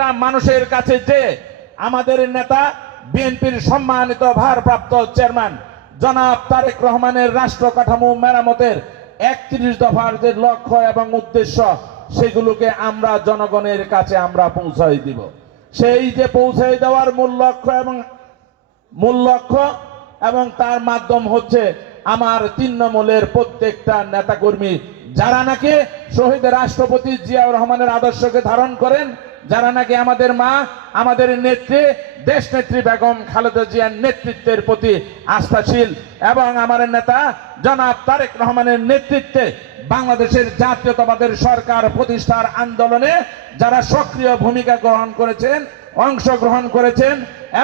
প্রত্যেকটা মানুষের কাছে যে আমাদের নেতা বিএনপির সম্মানিত ভারপ্রাপ্ত চেয়ারম্যান জনাব তারেক রহমানের রাষ্ট্র কাঠামো মেরামতের 31 দফার যে লক্ষ্য এবং উদ্দেশ্য সেগুলোকে আমরা জনগণের কাছে আমরা পৌঁছাই দিব। সেই যে পৌঁছাই দেওয়ার মূল লক্ষ্য এবং তার মাধ্যম হচ্ছে আমার তৃণমূলের প্রত্যেকটা নেতাকর্মী যারা নাকি শহীদ রাষ্ট্রপতি জিয়াউর রহমানের আদর্শকে ধারণ করেন, যারা নাকি আমাদের মা আমাদের নেত্রী দেশ নেত্রী বেগম খালেদা জিয়ার নেতৃত্বের প্রতি আস্থাশীল এবং আমার নেতা জনাব তারেক রহমানের নেতৃত্বে বাংলাদেশের জাতীয়তাবাদের সরকার প্রতিষ্ঠার আন্দোলনে যারা সক্রিয় ভূমিকা গ্রহণ করেছেন, অংশগ্রহণ করেছেন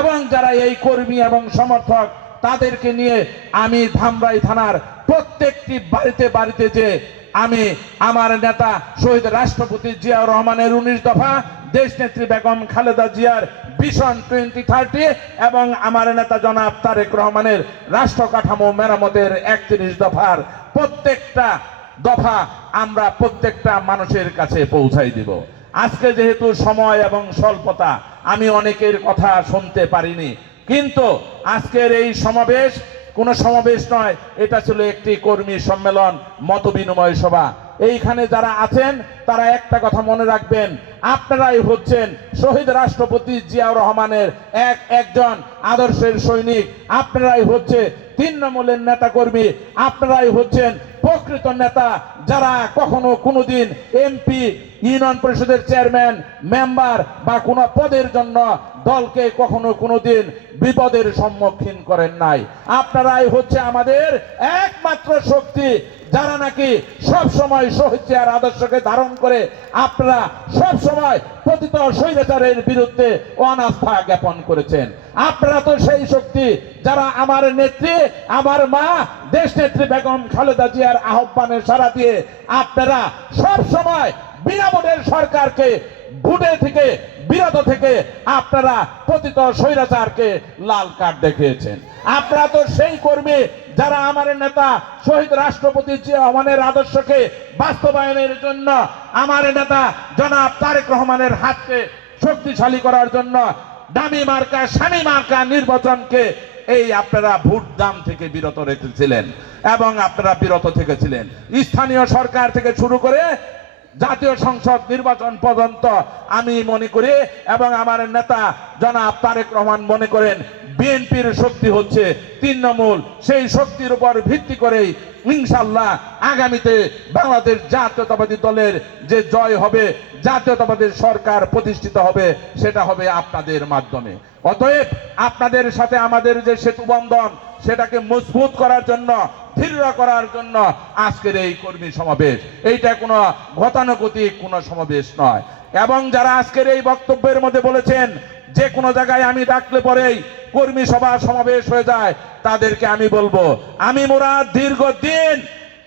এবং যারা এই কর্মী এবং সমর্থক তাদেরকে নিয়ে আমি ধামরাই থানার প্রত্যেকটি বাড়িতে যে আমি আমার নেতা শহীদ রাষ্ট্রপতি জিয়াউর রহমানের 19 দফা, দেশ নেত্রী বেগম খালেদা জিয়ার ভিশন 2030 এবং আমার নেতা জনাব তারেক রহমানের রাষ্ট্র কাঠামো মেরামতের 31 দফার প্রত্যেকটা দফা আমরা প্রত্যেকটা মানুষের কাছে পৌঁছাই দিব। আজকে যেহেতু সময় এবং স্বল্পতা আমি অনেকের কথা শুনতে পারিনি, কিন্তু আজকের এই সমাবেশ কোনো সমাবেশ নয়, এটা ছিল একটি কর্মী সম্মেলন, মতবিনিময় সভা। এইখানে যারা আছেন তারা একটা কথা মনে রাখবেন, আপনারাই হচ্ছেন শহীদ রাষ্ট্রপতি জিয়াউর রহমানের একজন আদর্শের সৈনিক, আপনারাই হচ্ছে তৃণমূলের নেতা কর্মী, আপনারাই হচ্ছেন প্রকৃত নেতা যারা কখনো কোনোদিন এমপি, ইউনিয়ন পরিষদের চেয়ারম্যান, মেম্বার বা কোনো পদের জন্য দলকে কখনো কোনোদিন বিপদের সম্মুখীন করেন নাই। আপনারাই হচ্ছে আমাদের একমাত্র শক্তি যারা নাকি সব সময় শহীদ জিয়ার আদর্শকে ধারণ করে আপনারা সব সময় পতিত স্বৈরাচারের বিরুদ্ধে অনাস্থা জ্ঞাপন করেছেন। আপনারা তো সেই শক্তি যারা আমার নেত্রী, আমার মা দেশ নেত্রী বেগম খালেদা জিয়ার আহ্বানে সাড়া দিয়ে আপনারা সব সময় বিনামূল্যের সরকারকে ভোটে থেকে বিরত থেকে আপনারা পতিত স্বৈরাচারকে লাল কার্ড দেখিয়েছেন। আপনারা তো সেই কর্মী যারা আমার নেতা শহীদ রাষ্ট্রপতি জিয়া রহমানের আদর্শকে বাস্তবায়নের জন্য আমার নেতা জনাব তারেক রহমানের হাতকে শক্তিশালী করার জন্য দামি মার্কা স্বামী মার্কা নির্বাচনকে এই আপনারা ভোট দাম থেকে বিরত রেখেছিলেন এবং আপনারা বিরত থেকেছিলেন। স্থানীয় সরকার থেকে শুরু করে জাতীয় সংসদ নির্বাচন পর্যন্ত আমি মনে করি এবং আমার নেতা জনাব তারেক রহমান মনে করেন বিএনপির শক্তি হচ্ছে তৃণমূল। সেই শক্তির উপর ভিত্তি করেই ইনশাআল্লাহ আগামীতে বাংলাদেশ জাতীয়তাবাদী দলের যে জয় হবে, জাতীয়তাবাদী সরকার প্রতিষ্ঠিত হবে, সেটা হবে আপনাদের মাধ্যমে। অতএব আপনাদের সাথে আমাদের যে সেতু বন্ধন সেটাকে মজবুত করার জন্য, দৃঢ় করার জন্য আজকের এই কর্মী সমাবেশ। এইটা কোনো গতানুগতিক কোনো সমাবেশ নয়। এবং যারা আজকের এই বক্তব্যের মধ্যে বলেছেন যে কোনো জায়গায় আমি ডাকলে পরেই কর্মী সভা সমাবেশ হয়ে যায়, তাদেরকে আমি বলবো আমি মুরাদ দীর্ঘদিন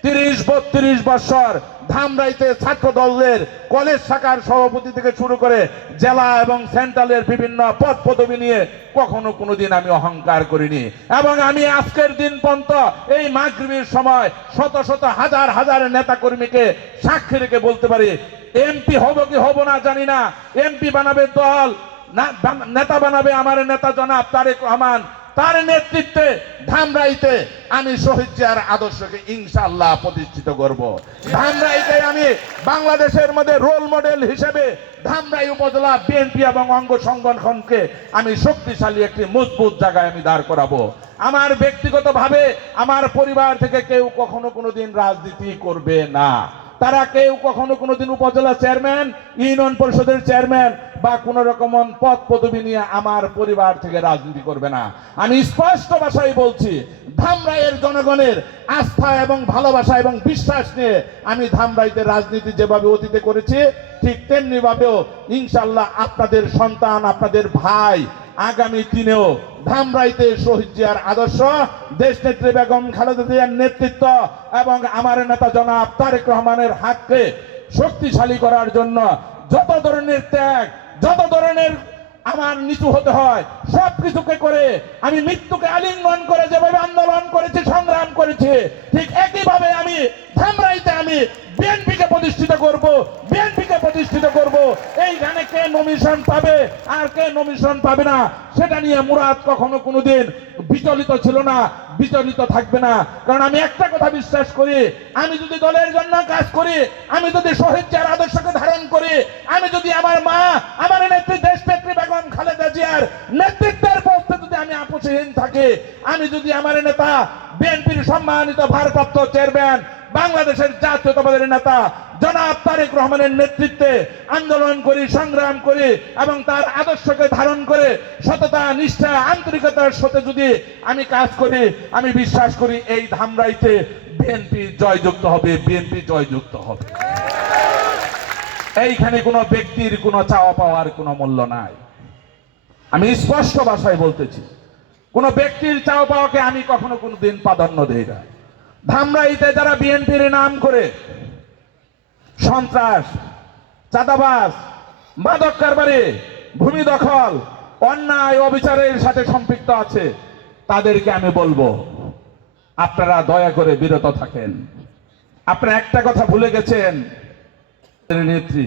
30-32 বছর ধামরাইতে ছাত্র দলের কলেজ শাখার সভাপতি থেকে শুরু করে জেলা এবং সেন্ট্রালের বিভিন্ন পদ পদবি নিয়ে কখনো কোনোদিন আমি অহংকার করিনি। এবং আমি আজকের দিন পর্যন্ত এই মাগরিবের সময় শত শত হাজার হাজার নেতা কর্মীকে সাক্ষী রেখে বলতে পারি এমপি হব কি হব না জানি না, এমপি বানাবে দল, নেতা বানাবে আমার নেতা জনাব তারেক রহমান, তার নেতৃত্বে ধামরাইতে আমি শহীদ জিয়ার আদর্শকে ইনশাআল্লাহ প্রতিষ্ঠিত করব। ধামরাইতে আমি বাংলাদেশের মধ্যে রোল মডেল হিসেবে ধামরাই উপজেলা বিএনপি এবং অঙ্গ সংগঠনকে আমি শক্তিশালী একটি মজবুত জায়গায় আমি দাঁড় করাবো। আমার ব্যক্তিগতভাবে আমার পরিবার থেকে কেউ কখনো কোনোদিন রাজনীতি করবে না, তারা কেউ কখনো কোনোদিন উপজেলা চেয়ারম্যান, ইউনিয়ন পরিষদের চেয়ারম্যান বা কোন রকম পদ পদবি নিয়ে আমার পরিবার থেকে রাজনীতি করবে না। আমি স্পষ্ট ভাষায় বলছি, ধামরাইয়ের জনগণের আস্থা এবং ভালোবাসা এবং বিশ্বাস নিয়ে আমি ধামরাইতে রাজনীতি যেভাবে অতীতে করেছি ঠিক তেমনি ভাবেও ইনশাআল্লাহ আপনাদের সন্তান, আপনাদের ভাই আগামী দিনেও ধামরাইতে শহীদ জিয়ার আদর্শ, দেশ নেত্রী বেগম খালেদা জিয়ার নেতৃত্ব এবং আমার নেতা জনাব তারেক রহমানের হাতকে শক্তিশালী করার জন্য যত ধরনের ত্যাগ, যত ধরনের আমার নিচু হতে হয়, সবকিছুকে করে আমি মৃত্যুকে আলিঙ্গন করে যেভাবে আন্দোলন করেছি, সংগ্রাম করেছি, ঠিক একইভাবে আমি ধামরাইতে আমি বিএনপিকে প্রতিষ্ঠিত করব, বিএনপিকে প্রতিষ্ঠিত করব। এইখানে কে নমিশন পাবে আর কে নমিশন পাবে না সেটা নিয়ে মুরাদ কখনো কোনোদিন বিচলিত ছিল না, বিচলিত থাকবে না। কারণ আমি একটা কথা বিশ্বাস করি, আমি যদি দলের জন্য কাজ করি, আমি যদি শহীদ জিয়ার আদর্শকে ধারণ করি, আমি যদি আমার মা আমার নেত্রী দেশনেত্রী বেগম খালেদা জিয়ার নেতৃত্বের পক্ষে যদি আমি আপোষহীন থাকি, আমি যদি আমার নেতা বিএনপির সম্মানিত ভারপ্রাপ্ত চেয়ারম্যান বাংলাদেশের জাতীয়তাবাদের নেতা জনাব তারেক রহমানের নেতৃত্বে আন্দোলন করি, সংগ্রাম করি এবং তার আদর্শকে ধারণ করে সততা, নিষ্ঠা, আন্তরিকতার সাথে যদি আমি কাজ করি, আমি বিশ্বাস করি এই ধামরাইতে বিএনপি জয়যুক্ত হবে, বিএনপি জয়যুক্ত হবে। এইখানে কোনো ব্যক্তির কোনো চাওয়া পাওয়ার কোনো মূল্য নাই। আমি স্পষ্ট ভাষায় বলতেছি, কোন ব্যক্তির চাওয়া পাওয়াকে আমি কখনো কোনোদিন প্রাধান্য দেই না। ধামরাইতে যারা বিএনপির নাম করে সন্ত্রাস, চাঁদাবাজ, মাদক কারবারি, ভূমি দখল, অন্যায় অবিচারের সাথে সম্পৃক্ত আছে, তাদেরকে আমি বলবো আপনারা দয়া করে বিরত থাকেন। আপনারা একটা কথা ভুলে গেছেন, নেত্রী